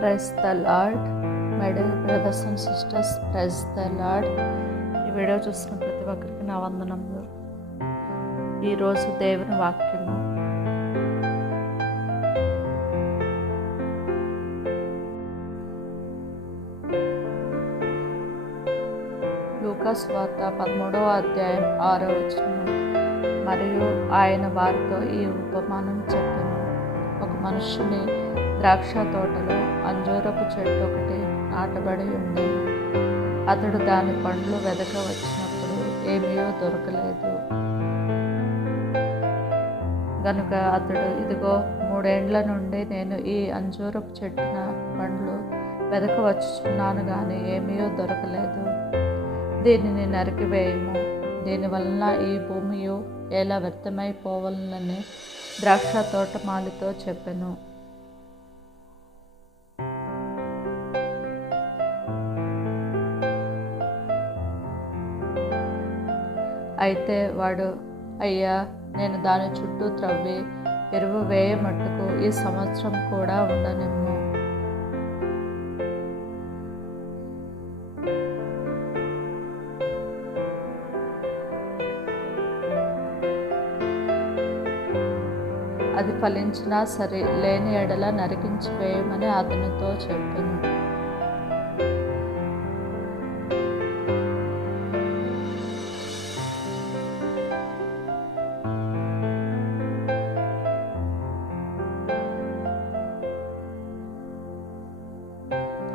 Praise the Lord my dear brothers and sisters praise the Lord ఈ video చూసిన ప్రతి ఒక్కరికి నా వందనములు. ఈరోజు దేవుని వాక్యము. లూకాస్ వార్త పదమూడవ అధ్యాయం ఆరో వచనం మరియు ఆయన వారితో ఈ ఉపమానం చెప్పాను. ఒక మనుషుని ద్రాక్ష తోటలో అంజూరపు చెట్టు ఒకటి నాటబడి ఉంది. అతడు దాని పండ్లు వెదక వచ్చినప్పుడు ఏమీయో దొరకలేదు. గనుక అతడు ఇదిగో మూడేండ్ల నుండి నేను ఈ అంజూరపు చెట్టున పండ్లు వెదక వచ్చుచున్నాను కానీ ఏమీయో దొరకలేదు. దీనిని నరికివేయము. దీనివలన ఈ భూమియు ఎలా వ్యర్థమైపోవాలని ద్రాక్ష తోటమాలితో చెప్పెను. అయితే వాడు అయ్యా నేను దాని చుట్టూ త్రవ్వి ఎరువు వేయ మట్టుకు ఈ సంవత్సరం కూడా ఉండనిమ్ము. అది ఫలించినా సరే లేని ఎడల నరికించి వేయమని అతనితో చెప్పాను.